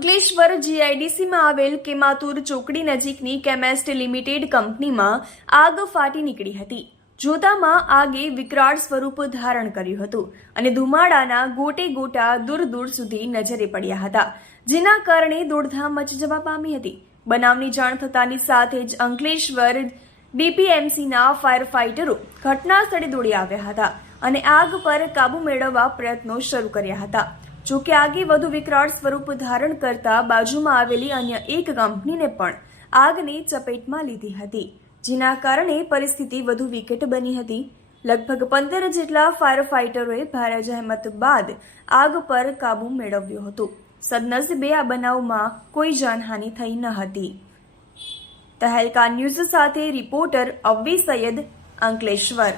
અંકલેશ્વર જીઆઈડીસીમાં આવેલ કેમાતુર ચોકડી નજીકની કેમેસ્ટ લિમિટેડ કંપનીમાં આગ ફાટી નીકળી હતી। જોતામાં આગે વિકરાળ સ્વરૂપ ધારણ કર્યું હતું અને ધુમાડાના ગોટે ગોટા દૂર દૂર સુધી નજરે પડ્યા હતા, જેના કારણે દોડધામ મચી જવા પામી હતી। બનાવની જાણ થતાની સાથે જ અંકલેશ્વર ડીપીએમસીના ફાયર ફાઇટરો ઘટના સ્થળે દોડી આવ્યા હતા અને આગ પર કાબુ મેળવવા પ્રયત્નો શરૂ કર્યા હતા। જોકે આગે વધુ વિકરાળ સ્વરૂપ ધારણ કરતા બાજુમાં આવેલી અન્ય એક કંપનીને પણ આગની ચપેટમાં લીધી હતી, જેના કારણે પરિસ્થિતિ વધુ વિકટ બની હતી। લગભગ 15 જેટલા ફાયર ફાઇટરોએ ભારે જહેમત બાદ આગ પર કાબુ મેળવ્યો હતો। સદનસીબે આ બનાવમાં કોઈ જાનહાનિ થઈ ન હતી। તહેલકા ન્યૂઝ સાથે રિપોર્ટર અવ્વી સૈયદ, અંકલેશ્વર।